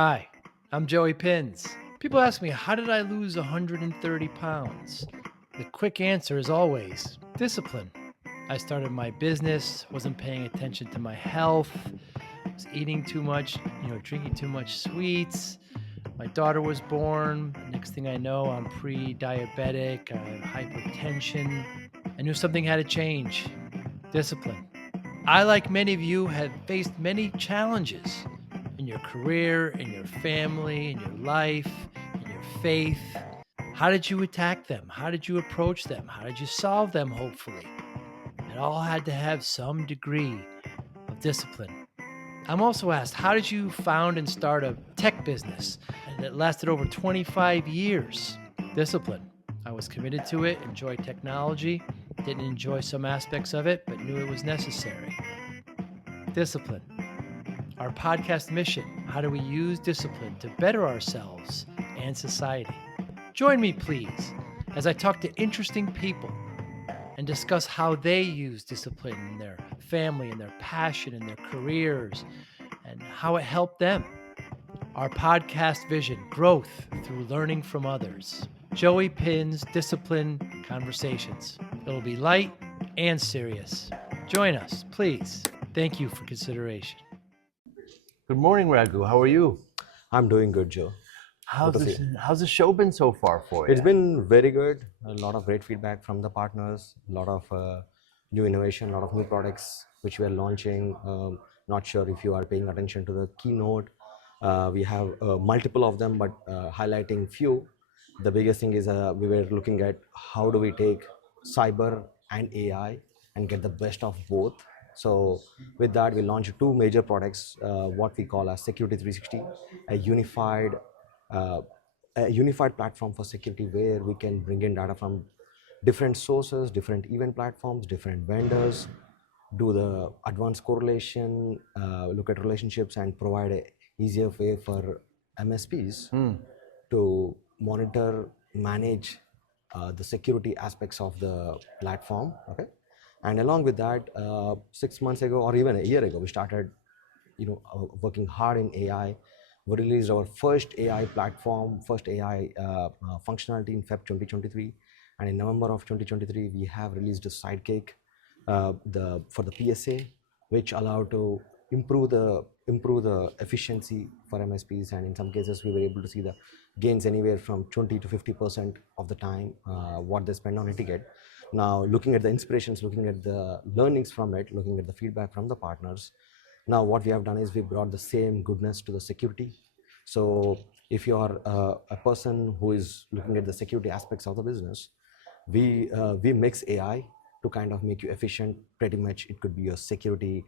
Hi, I'm Joey Pinz. People ask me, how did I lose 130 pounds? The quick answer is always discipline. I started my business, wasn't paying attention to my health, was eating too much, drinking too much sweets. My daughter was born. Next thing I know, I'm pre-diabetic, I have hypertension. I knew something had to change. Discipline. I, like many of you, have faced many challenges in your career, in your family, in your life, in your faith. How did you attack them? How did you approach them? How did you solve them, hopefully? It all had to have some degree of discipline. I'm also asked, how did you found and start a tech business that lasted over 25 years? Discipline. I was committed to it, enjoyed technology, didn't enjoy some aspects of it, but knew it was necessary. Discipline. Our podcast mission: how do we use discipline to better ourselves and society? Join me, please, as I talk to interesting people and discuss how they use discipline in their family and their passion and their careers and how it helped them. Our podcast vision: growth through learning from others. Joey Pinz Discipline Conversations. It'll be light and serious. Join us, please. Thank you for consideration. Good morning, Raghu. How are you? I'm doing good, Joe. How's the show been so far for you? It's been very good. A lot of great feedback from the partners. A lot of new innovation, a lot of new products which we are launching. Not sure if you are paying attention to the keynote. We have multiple of them, but highlighting few. The biggest thing is we were looking at how do we take cyber and AI and get the best of both. So with that, we launched two major products, what we call as Security 360, a unified platform for security where we can bring in data from different sources, different event platforms, different vendors, do the advanced correlation, look at relationships, and provide a easier way for MSPs to monitor, manage the security aspects of the platform. Okay, and along with that, 6 months ago or even a year ago, we started, working hard in AI. We released our first AI platform, first AI functionality in Feb 2023, and in November of 2023, we have released a sidekick for the PSA, which allowed to improve the efficiency for MSPs, and in some cases we were able to see the gains anywhere from 20 to 50% of the time what they spend on a ticket. Now, looking at the inspirations, looking at the learnings from it, looking at the feedback from the partners, now what we have done is we brought the same goodness to the security. So if you are a person who is looking at the security aspects of the business, we mix AI to kind of make you efficient. Pretty much it could be your security,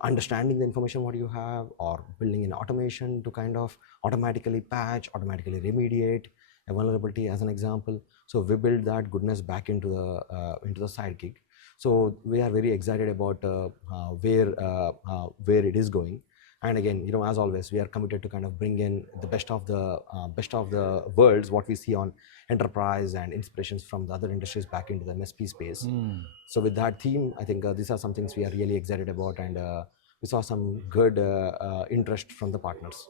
understanding the information what you have, or building an automation to kind of automatically patch, automatically remediate a vulnerability, as an example. So we build that goodness back into the sidekick. So we are very excited about where it is going. And again, as always, we are committed to kind of bring in the best of the worlds, what we see on enterprise and inspirations from the other industries back into the MSP space. So with that theme, I think these are some things we are really excited about, and we saw some good interest from the partners.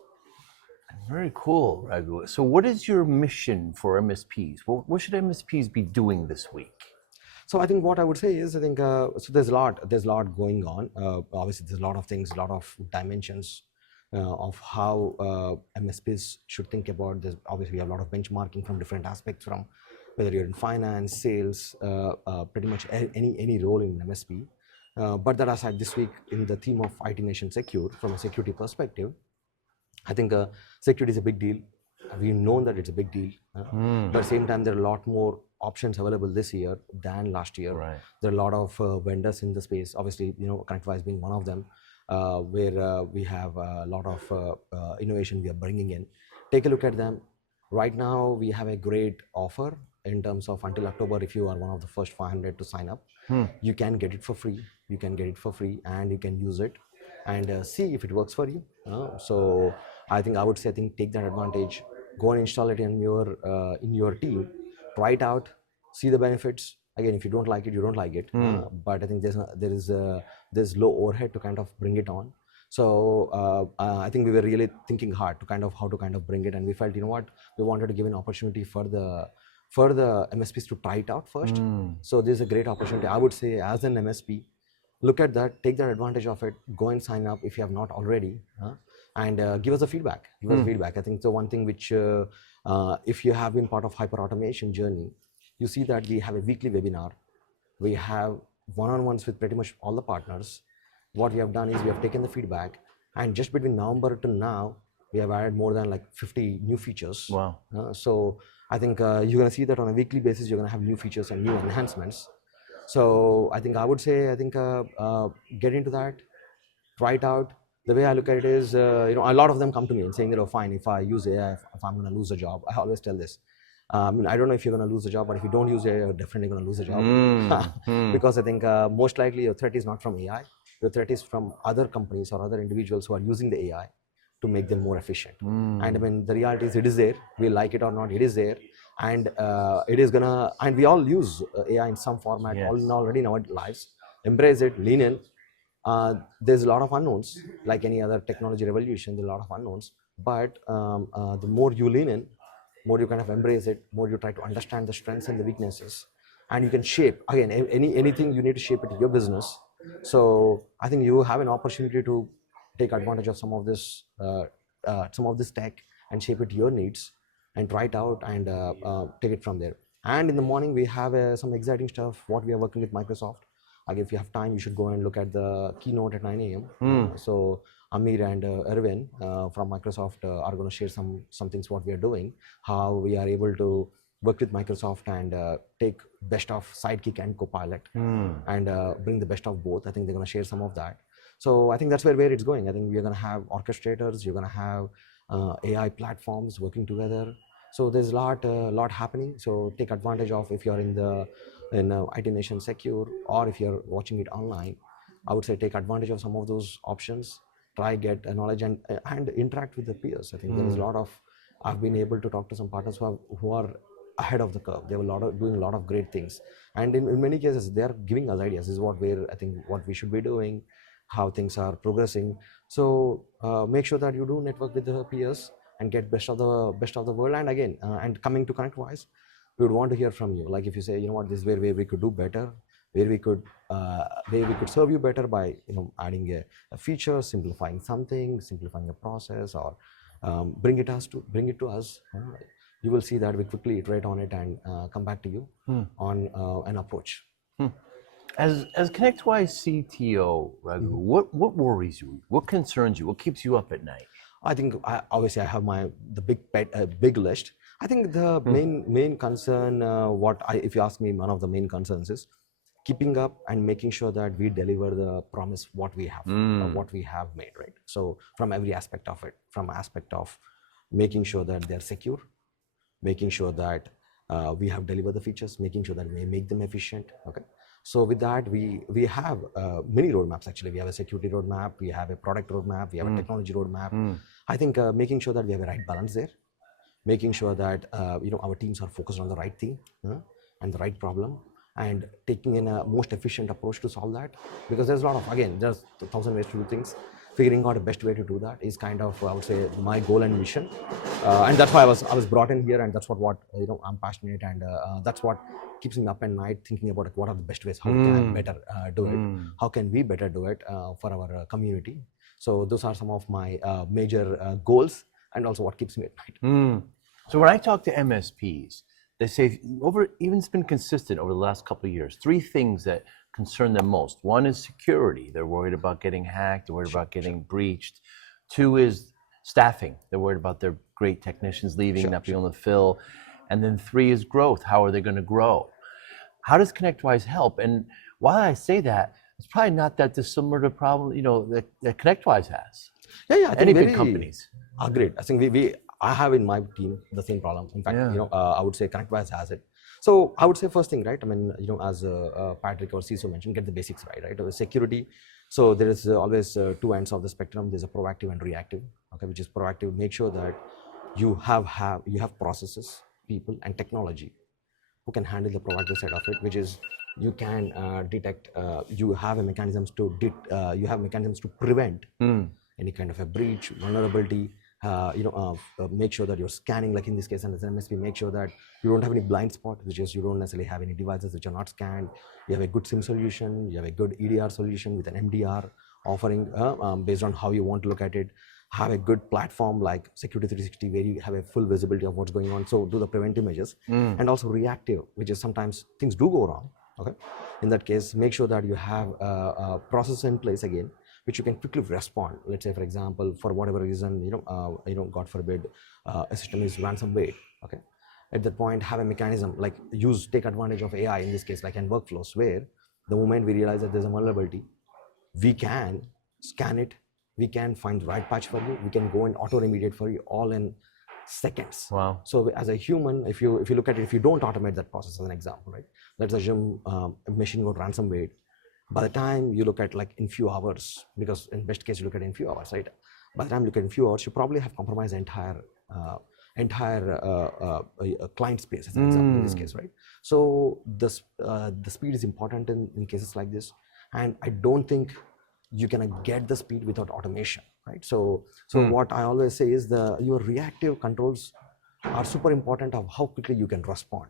Very cool, Raghu. So what is your mission for MSPs? What should MSPs be doing this week? So I think what I would say is, I think so there's a lot going on. Obviously, there's a lot of things, a lot of dimensions of how MSPs should think about this. Obviously, we have a lot of benchmarking from different aspects, from whether you're in finance, sales, pretty much any role in an MSP. But that aside, this week in the theme of IT Nation Secure, from a security perspective, I think security is a big deal. We've known that it's a big deal. But at the same time, there are a lot more options available this year than last year. Right. There are a lot of vendors in the space. Obviously, ConnectY is being one of them, where we have a lot of innovation we are bringing in. Take a look at them. Right now, we have a great offer in terms of until October. If you are one of the first 500 to sign up, you can get it for free. And you can use it and see if it works for you. So I would say take that advantage. Go and install it in your team. Try it out, see the benefits. Again, if you don't like it, you don't like it. But I think there's low overhead to kind of bring it on. So I think we were really thinking hard to how to bring it, and we felt, we wanted to give an opportunity for the MSPs to try it out first. So this is a great opportunity. I would say, as an MSP, look at that, take that advantage of it, go and sign up if you have not already, and give us a feedback. I think the one thing which, if you have been part of hyper automation journey, you see that we have a weekly webinar. We have one-on-ones with pretty much all the partners. What we have done is we have taken the feedback, and just between November to now, we have added more than like 50 new features. Wow. So I think you're going to see that on a weekly basis, you're going to have new features and new enhancements. So I think I would say, get into that, try it out. The way I look at it is, a lot of them come to me and saying that, oh, fine, if I use AI, if I'm going to lose a job, I always tell this. I don't know if you're going to lose a job, but if you don't use AI, you're definitely going to lose a job. Because I think most likely your threat is not from AI. Your threat is from other companies or other individuals who are using the AI to make them more efficient. And the reality is, it is there. We like it or not, it is there. And it is gonna, and we all use AI in some format already in our lives. Embrace it, lean in. There's a lot of unknowns, like any other technology revolution, there's a lot of unknowns. But the more you lean in, more you kind of embrace it, more you try to understand the strengths and the weaknesses, and you can shape, again, anything you need to shape it to your business. So I think you have an opportunity to take advantage of some of this tech and shape it to your needs, and try it out and take it from there. And in the morning, we have some exciting stuff, what we are working with Microsoft. If you have time, you should go and look at the keynote at 9 a.m. So Amir and Erwin from Microsoft are going to share some things what we are doing, how we are able to work with Microsoft and take best of Sidekick and Copilot and bring the best of both. I think they're going to share some of that. So I think that's where it's going. I think we're going to have orchestrators, you're going to have AI platforms working together. So there's a lot happening. So take advantage of, if you're in IT Nation Secure, or if you're watching it online, I would say take advantage of some of those options. Try get knowledge and interact with the peers. I think there is a lot of, I've been able to talk to some partners who are ahead of the curve. They are doing a lot of great things, and in many cases they are giving us ideas. This is what we should be doing, how things are progressing. So make sure that you do network with the peers and get best of the world. And again, and coming to ConnectWise, we would want to hear from you. Like if you say, this is where we could do better, where we could serve you better by adding a feature, simplifying something, simplifying a process, or bring it to us. You will see that we quickly iterate on it and come back to you on an approach. As ConnectWise CTO, Raghu, what worries you? What concerns you? What keeps you up at night? I think obviously I have the big list. I think the main concern, if you ask me, one of the main concerns is keeping up and making sure that we deliver the promise what we have made, right? So from every aspect of it, from aspect of making sure that they're secure, making sure that we have delivered the features, making sure that we make them efficient. Okay. So with that, we have many roadmaps. Actually, we have a security roadmap, we have a product roadmap, we have a technology roadmap. I think making sure that we have a right balance there, making sure that our teams are focused on the right thing and the right problem, and taking in a most efficient approach to solve that. Because there's there's 1,000 ways to do things. Figuring out the best way to do that is kind of, I would say, my goal and mission, and that's why I was brought in here, and that's what I'm passionate, and that's what keeps me up at night, thinking about what are the best ways, how can I better do it, how can we better do it for our community. So those are some of my major goals, and also what keeps me at night. So when I talk to MSPs, they say it's been consistent over the last couple of years, 3 things that concern them most. One is security. They're worried about getting hacked, they're worried about getting breached. 2 is staffing. They're worried about their great technicians leaving, not being able to fill. And then 3 is growth. How are they going to grow? How does ConnectWise help? And while I say that, it's probably not that dissimilar to problem, that ConnectWise has. Yeah. I think any big companies. Agreed. I think I have in my team the same problem. In fact, I would say ConnectWise has it. So I would say first thing, right? I mean, as Patrick or CISO mentioned, get the basics right? With security. So there is always 2 ends of the spectrum. There's a proactive and reactive. Okay, which is proactive. Make sure that you have processes, people, and technology who can handle the proactive side of it, which is you can detect. You have mechanisms to prevent any kind of a breach, vulnerability. Make sure that you're scanning, like in this case, and as an MSP, make sure that you don't have any blind spot, which is you don't necessarily have any devices which are not scanned. You have a good SIM solution, you have a good EDR solution with an MDR offering based on how you want to look at it. Have a good platform like Security 360 where you have a full visibility of what's going on. So do the preventive measures and also reactive, which is sometimes things do go wrong. Okay, in that case, make sure that you have a process in place again, which you can quickly respond. Let's say, for example, for whatever reason, God forbid, a system is ransomware. Okay, at that point, have a mechanism like take advantage of AI in this case, like in workflows, where the moment we realize that there's a vulnerability, we can scan it, we can find the right patch for you, we can go and auto remediate for you all in seconds. Wow. So as a human, if you look at it, if you don't automate that process, as an example, right? Let's assume a machine got ransomware. By the time you look at like in few hours, because in best case you look at in few hours, right? By the time you look at in few hours, you probably have compromised the entire client space, as an example in this case, right? So the speed is important in cases like this, and I don't think you can get the speed without automation, right? So what I always say is your reactive controls are super important of how quickly you can respond.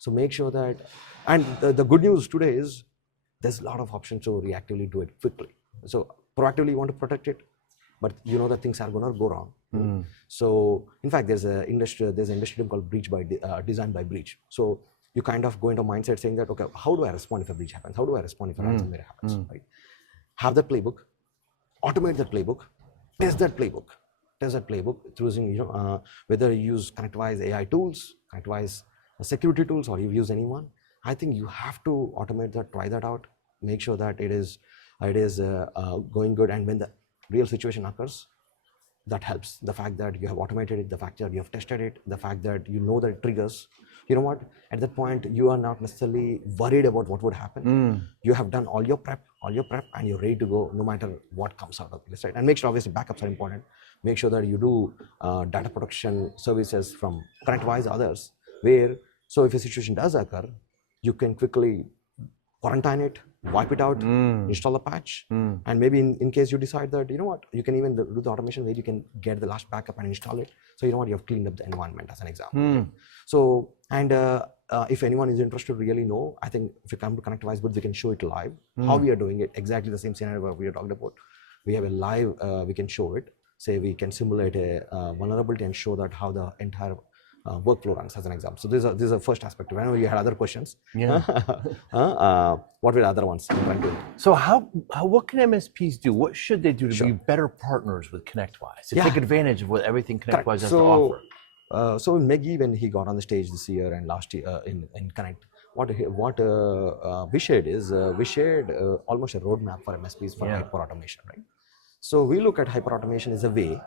So make sure that, and the good news today is there's a lot of options to reactively do it quickly. So proactively you want to protect it, but you know that things are gonna go wrong. So in fact, there's an industry term called design by breach. So you kind of go into a mindset saying that, okay, how do I respond if a breach happens? How do I respond if a ransomware happens, right? Have that playbook, automate that playbook, test that playbook through using, whether you use ConnectY's AI tools, ConnectY's security tools, or you use anyone. I think you have to automate that, try that out, make sure that it is going good. And when the real situation occurs, that helps. The fact that you have automated it, the fact that you have tested it, the fact that you know that it triggers, you know what, at that point, you are not necessarily worried about what would happen. You have done all your prep, and you're ready to go no matter what comes out of this, right? And make sure, obviously, backups are important. Make sure that you do data protection services from ConnectY's others, where, so if a situation does occur, you can quickly quarantine it, wipe it out, install a patch, and maybe in case you decide that, you know what, you can even do the automation where you can get the last backup and install it. So you know what, you have cleaned up the environment, as an example. Right? So, and if anyone is interested to really know, I think if you come to ConnectY's booth, we can show it live, how we are doing it, exactly the same scenario where we are talking about. We have a live, we can show it, say we can simulate a vulnerability and show that how the entire workflow runs, as an example. So this is a first aspect. I know you had other questions. Yeah. What were the other ones? So what can MSPs do? What should they do to be better partners with ConnectY, to take advantage of what everything ConnectY has to offer? So Meggy, when he got on the stage this year and last year in Connect, what we shared is we shared almost a roadmap for MSPs for hyper automation, right? So we look at hyper automation as a way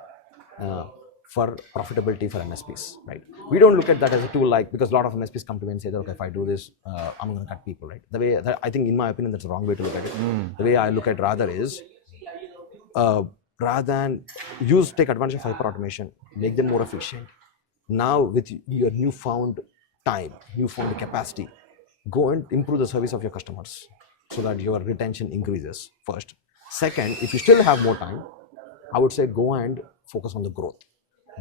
for profitability for MSPs, right? We don't look at that as a tool, like, because a lot of MSPs come to me and say that, okay, if I do this, I'm going to cut people, right? The way that, I think, in my opinion, that's the wrong way to look at it. The way I look at rather is, rather than take advantage of hyper automation, make them more efficient. Now with your newfound time, newfound capacity, go and improve the service of your customers so that your retention increases first. Second, if you still have more time, I would say go and focus on the growth.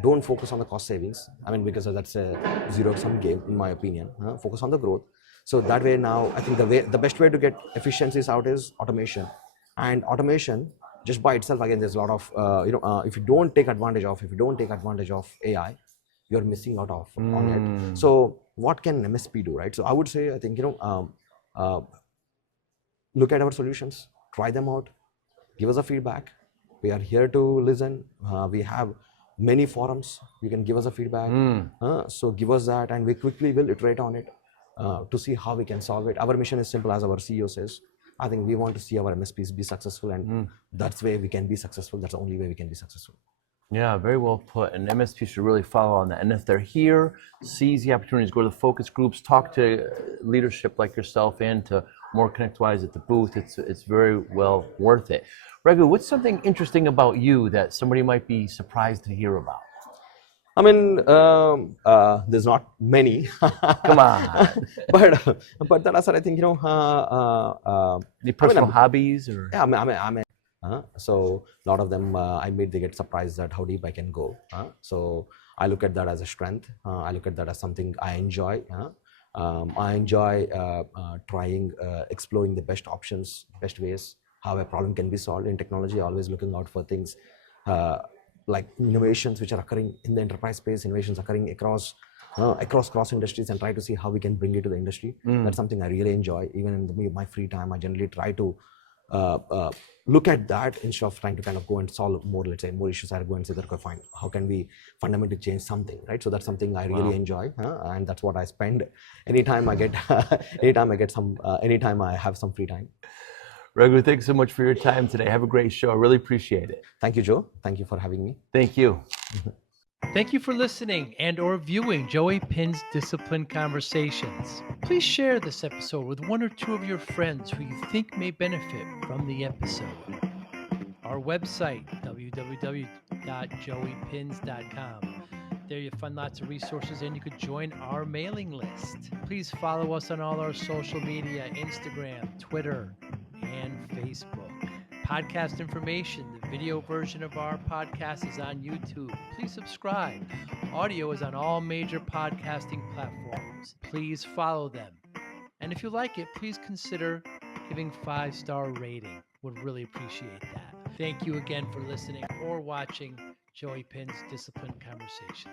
Don't focus on the cost savings. I mean, because that's a zero-sum game, in my opinion. Focus on the growth. So that way, now I think the best way to get efficiencies out is automation. And automation, just by itself, again, there's a lot of if you don't take advantage of AI, you're missing out on it. So what can an MSP do, right? So I would say, I think, look at our solutions, try them out, give us a feedback. We are here to listen. We have many forums. You can give us a feedback. So give us that, and we quickly will iterate on it to see how we can solve it. Our mission is simple, as our CEO says. I think we want to see our MSPs be successful, and that's the way we can be successful. That's the only way we can be successful. Yeah, very well put. And MSPs should really follow on that. And if they're here, seize the opportunities, go to the focus groups, talk to leadership like yourself and to more ConnectY's at the booth. It's very well worth it. Raghu, what's something interesting about you that somebody might be surprised to hear about? I mean, there's not many. Come on. but that aside, I think, Any personal hobbies? Or? Yeah, I'm a So a lot of them I meet, they get surprised at how deep I can go. So I look at that as a strength. I look at that as something I enjoy. I enjoy trying, exploring the best options, best ways how a problem can be solved in technology. Always looking out for things like innovations which are occurring in the enterprise space, innovations occurring across cross industries, and try to see how we can bring it to the industry. That's something I really enjoy. Even in my free time, I generally try to look at that instead of trying to kind of go and solve more, let's say, more issues. I go and say that, okay, fine, how can we fundamentally change something, right? So that's something I really enjoy, and that's what I spend anytime I get, anytime I have some free time. Raghu, thanks so much for your time today. Have a great show. I really appreciate it. Thank you, Joe. Thank you for having me. Thank you. Thank you for listening and or viewing Joey Pinz Discipline Conversations. Please share this episode with one or two of your friends who you think may benefit from the episode. Our website, www.joeypinz.com. There you'll find lots of resources and you could join our mailing list. Please follow us on all our social media, Instagram, Twitter, and Facebook. Podcast information, the video version of our podcast is on YouTube. Please subscribe. Audio is on all major podcasting platforms. Please follow them. And if you like it, please consider giving 5-star rating. Would really appreciate that. Thank you again for listening or watching Joey Pinz Discipline Conversations.